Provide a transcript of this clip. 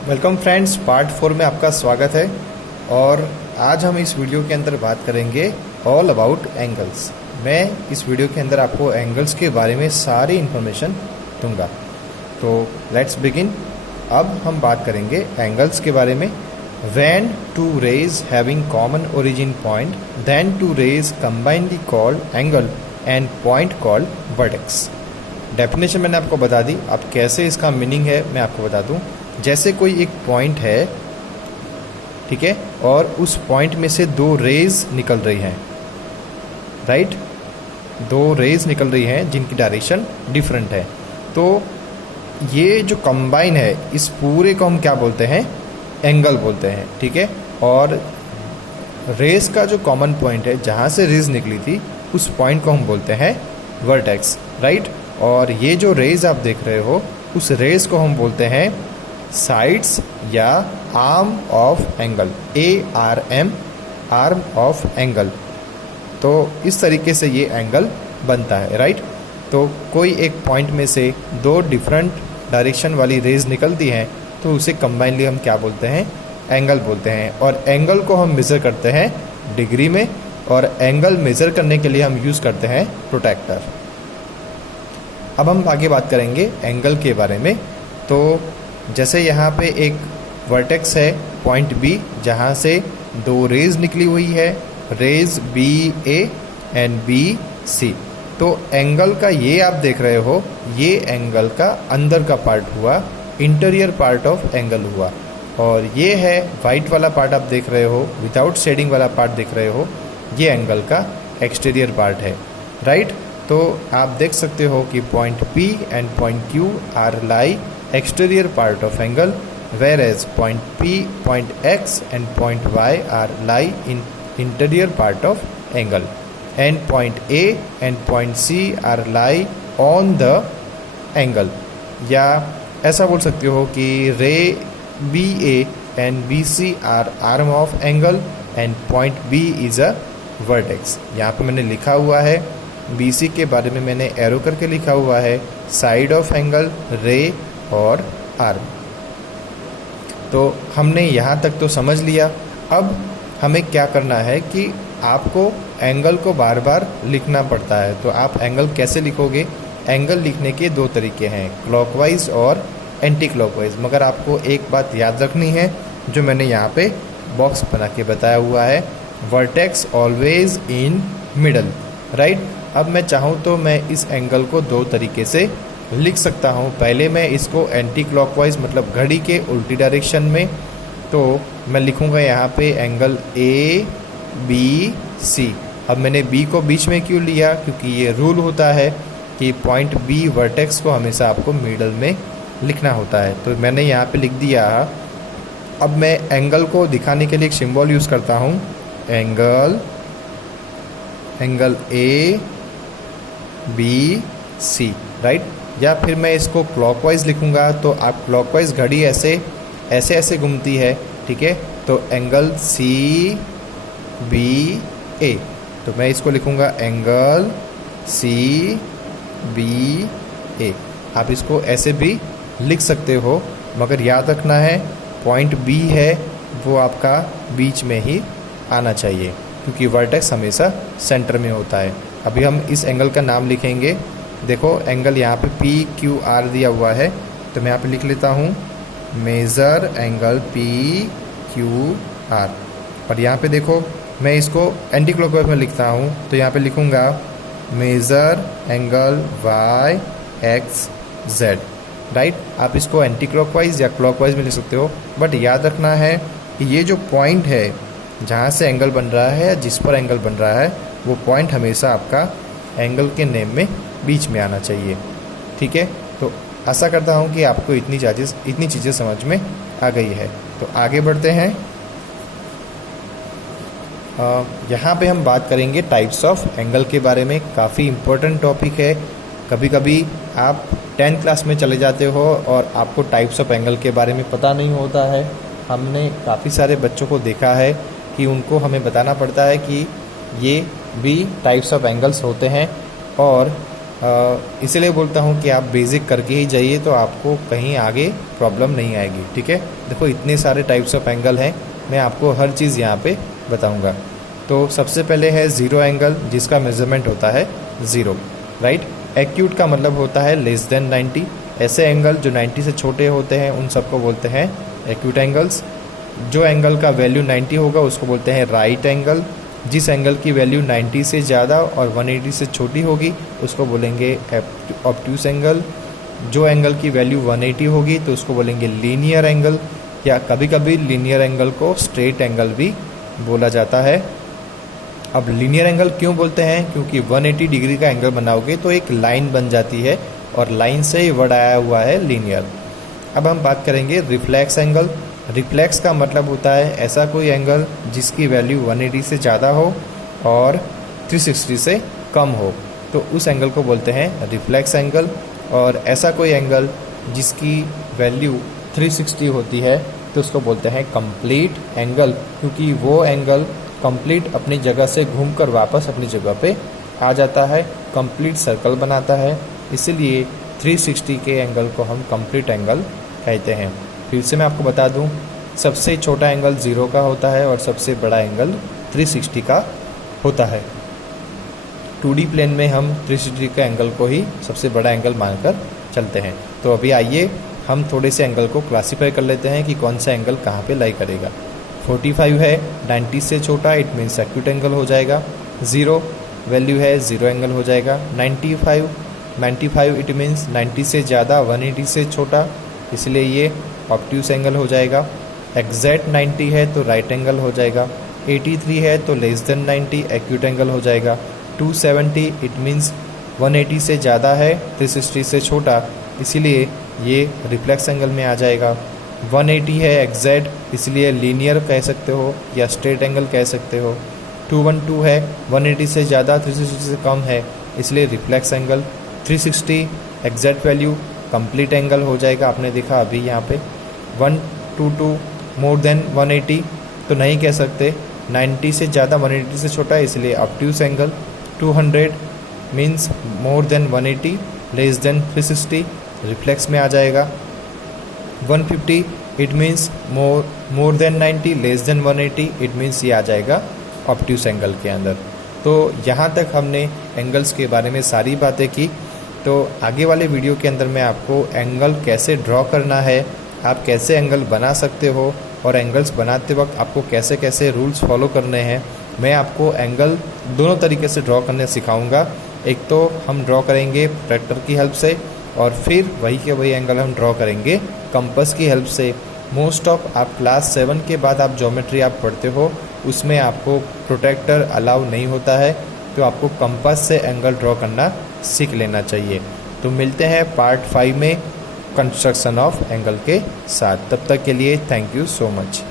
Welcome friends, part 4 में आपका स्वागत है। और आज हम इस वीडियो के अंदर बात करेंगे ऑल अबाउट एंगल्स। मैं इस वीडियो के अंदर आपको एंगल्स के बारे में सारी इन्फॉर्मेशन दूंगा। तो लेट्स बिगिन। अब हम बात करेंगे एंगल्स के बारे में। When two rays having common origin point, then two rays combinedly called angle and point called vertex। Definition मैंने आपको बता दी, अब कैसे इसका मीनिंग है मैं आपको बता दूं। जैसे कोई एक पॉइंट है, ठीक है, और उस पॉइंट में से दो रेज निकल रही हैं, राइट, दो रेज निकल रही हैं जिनकी डायरेक्शन डिफरेंट है। तो ये जो कंबाइन है, इस पूरे को हम क्या बोलते हैं? एंगल बोलते हैं, ठीक है। और रेज का जो कॉमन पॉइंट है जहाँ से रेज निकली थी, उस पॉइंट को हम बोलते हैं वर्टेक्स, राइट। और ये जो रेज आप देख रहे हो, उस रेज को हम बोलते हैं साइड्स या arm of angle, ARM, arm of angle. तो इस तरीके से ये एंगल बनता है, राइट। तो कोई एक पॉइंट में से दो डिफरेंट डायरेक्शन वाली रेज निकलती हैं, तो उसे कंबाइनली हम क्या बोलते हैं? एंगल बोलते हैं। और एंगल को हम मेज़र करते हैं डिग्री में, और एंगल मेज़र करने के लिए हम यूज़ करते हैं प्रोट्रैक्टर। अब हम आगे बात करेंगे एंगल के बारे में। तो जैसे यहाँ पे एक वर्टेक्स है पॉइंट B, जहाँ से दो रेज निकली हुई है, रेज BA एंड BC। तो एंगल का ये आप देख रहे हो, ये एंगल का अंदर का पार्ट हुआ, इंटीरियर पार्ट ऑफ एंगल हुआ। और ये है वाइट वाला पार्ट आप देख रहे हो, विदाउट शेडिंग वाला पार्ट देख रहे हो, ये एंगल का एक्सटीरियर पार्ट है, राइट। तो आप देख सकते हो कि point P and point Q are lie exterior part of angle, whereas point P, point X and point Y are lie in interior part of angle, and point A and point C are lie on the angle. या ऐसा बोल सकते हो कि ray BA and BC are arm of angle and point B is a vertex. यहाँ पे मैंने लिखा हुआ है, BC के बारे में मैंने एरो करके लिखा हुआ है, साइड ऑफ एंगल, रे और आर्म। तो हमने यहाँ तक तो समझ लिया। अब हमें क्या करना है कि आपको एंगल को बार बार लिखना पड़ता है। तो आप एंगल कैसे लिखोगे? एंगल लिखने के दो तरीके हैं, क्लॉकवाइज और एंटी क्लॉकवाइज। मगर आपको एक बात याद रखनी है, जो मैंने यहाँ पे बॉक्स बना के बताया हुआ है, vertex always in middle, right. अब मैं चाहूँ तो मैं इस एंगल को दो तरीके से लिख सकता हूँ। पहले मैं इसको एंटी क्लॉकवाइज, मतलब घड़ी के उल्टी डायरेक्शन में, तो मैं लिखूँगा यहाँ पे एंगल ABC। अब मैंने B को बीच में क्यों लिया? क्योंकि ये रूल होता है कि पॉइंट B वर्टेक्स को हमेशा आपको मिडल में लिखना होता है। तो मैंने यहाँ पे लिख दिया। अब मैं एंगल को दिखाने के लिए एक सिंबल यूज़ करता हूँ, एंगल ABC, राइट। या फिर मैं इसको क्लॉकवाइज लिखूँगा, तो आप क्लॉकवाइज घड़ी ऐसे ऐसे घूमती है, ठीक है। तो एंगल CBA, तो मैं इसको लिखूँगा एंगल CBA। आप इसको ऐसे भी लिख सकते हो, मगर याद रखना है पॉइंट B है वो आपका बीच में ही आना चाहिए, क्योंकि वर्टेक्स हमेशा सेंटर में होता है। अभी हम इस एंगल का नाम लिखेंगे। देखो एंगल यहाँ पे PQR दिया हुआ है, तो मैं यहाँ पे लिख लेता हूँ मेज़र एंगल PQR। और यहाँ पे देखो मैं इसको एंटी क्लॉकवाइज में लिखता हूँ, तो यहाँ पे लिखूँगा मेज़र एंगल YXZ, राइट। आप इसको एंटी क्लॉकवाइज या क्लॉकवाइज में लिख सकते हो, बट याद रखना है कि ये जो पॉइंट है जहाँ से एंगल बन रहा है या जिस पर एंगल बन रहा है, वो पॉइंट हमेशा आपका एंगल के नेम में बीच में आना चाहिए, ठीक है। तो आशा करता हूँ कि आपको इतनी चीज़ें समझ में आ गई है। तो आगे बढ़ते हैं। यहाँ पे हम बात करेंगे टाइप्स ऑफ एंगल के बारे में। काफ़ी इम्पोर्टेंट टॉपिक है। कभी कभी आप 10th क्लास में चले जाते हो और आपको टाइप्स ऑफ एंगल के बारे में पता नहीं होता है। हमने काफ़ी सारे बच्चों को देखा है कि उनको हमें बताना पड़ता है कि ये भी टाइप्स ऑफ एंगल्स होते हैं, और इसलिए बोलता हूँ कि आप बेसिक करके ही जाइए, तो आपको कहीं आगे प्रॉब्लम नहीं आएगी। ठीक है, देखो इतने सारे टाइप्स ऑफ एंगल हैं, मैं आपको हर चीज़ यहाँ पे बताऊँगा। तो सबसे पहले है ज़ीरो एंगल, जिसका मेजरमेंट होता है ज़ीरो, राइट। एक्यूट का मतलब होता है लेस देन 90। ऐसे एंगल जो 90 से छोटे होते हैं उन सबको बोलते हैं एक्यूट एंगल्स। जो एंगल का वैल्यू 90 होगा उसको बोलते हैं राइट एंगल। जिस एंगल की वैल्यू 90 से ज़्यादा और 180 से छोटी होगी उसको बोलेंगे ऑब्ट्यूस एंगल। जो एंगल की वैल्यू 180 होगी तो उसको बोलेंगे लीनियर एंगल, या कभी कभी लीनियर एंगल को स्ट्रेट एंगल भी बोला जाता है। अब लीनियर एंगल क्यों बोलते हैं? क्योंकि 180 डिग्री का एंगल बनाओगे तो एक लाइन बन जाती है और लाइन से ही वर्ड आया हुआ है लीनियर। अब हम बात करेंगे रिफ्लेक्स एंगल। रिफ्लेक्स का मतलब होता है ऐसा कोई एंगल जिसकी वैल्यू 180 से ज़्यादा हो और 360 से कम हो, तो उस एंगल को बोलते हैं रिफ्लेक्स एंगल। और ऐसा कोई एंगल जिसकी वैल्यू 360 होती है तो उसको बोलते हैं कंप्लीट एंगल, क्योंकि वो एंगल कंप्लीट अपनी जगह से घूमकर वापस अपनी जगह पे आ जाता है, कंप्लीट सर्कल बनाता है, इसलिए 360 के एंगल को हम कंप्लीट एंगल कहते हैं। फिर से मैं आपको बता दूं, सबसे छोटा एंगल 0 का होता है और सबसे बड़ा एंगल 360 का होता है। 2D प्लेन में हम 360 का एंगल को ही सबसे बड़ा एंगल मानकर चलते हैं। तो अभी आइए हम थोड़े से एंगल को क्लासीफाई कर लेते हैं कि कौन सा एंगल कहाँ पे लाई करेगा। 45 है 90 से छोटा, इट मीन्स एक्यूट एंगल हो जाएगा। 0 वैल्यू है 0 एंगल हो जाएगा। 95 इट मीन्स 90 से ज़्यादा 180 से छोटा, इसलिए ये ऑब्ट्यूस एंगल हो जाएगा। एग्जैक्ट 90 है तो राइट एंगल हो जाएगा। 83 है तो लेस देन 90 एक्यूट एंगल हो जाएगा। 270 इट मीन्स 180 से ज़्यादा है 360 से छोटा, इसीलिए ये रिफ्लेक्स एंगल में आ जाएगा। 180 है एग्जैक्ट, इसलिए लीनियर कह सकते हो या स्ट्रेट एंगल कह सकते हो। 212 है 180 से ज़्यादा 360 से कम है, इसलिए reflex angle. 360 exact value complete angle हो जाएगा, आपने देखा अभी यहाँ पे। 122 मोर देन 180 तो नहीं कह सकते, 90 से ज़्यादा 180 से छोटा है, इसलिए obtuse angle. 200 means more than 180 less than 360, reflex में आ जाएगा। 150 it means more than 90 less than 180, it means ये आ जाएगा ऑब्ट्यूस एंगल के अंदर। तो यहाँ तक हमने एंगल्स के बारे में सारी बातें की। तो आगे वाले वीडियो के अंदर मैं आपको एंगल कैसे ड्रॉ करना है, आप कैसे एंगल बना सकते हो और एंगल्स बनाते वक्त आपको कैसे कैसे रूल्स फॉलो करने हैं, मैं आपको एंगल दोनों तरीके से ड्रॉ करने सिखाऊंगा। एक तो हम ड्रॉ करेंगे प्रोट्रैक्टर की हेल्प से, और फिर वही के वही एंगल हम ड्रॉ करेंगे कंपास की हेल्प से। मोस्ट ऑफ आप क्लास 7 के बाद आप ज्योमेट्री आप पढ़ते हो, उसमें आपको प्रोट्रैक्टर अलाउ नहीं होता है, तो आपको कंपास से एंगल ड्रॉ करना सीख लेना चाहिए। तो मिलते हैं पार्ट 5 में कंस्ट्रक्शन ऑफ एंगल के साथ। तब तक के लिए थैंक यू सो मच।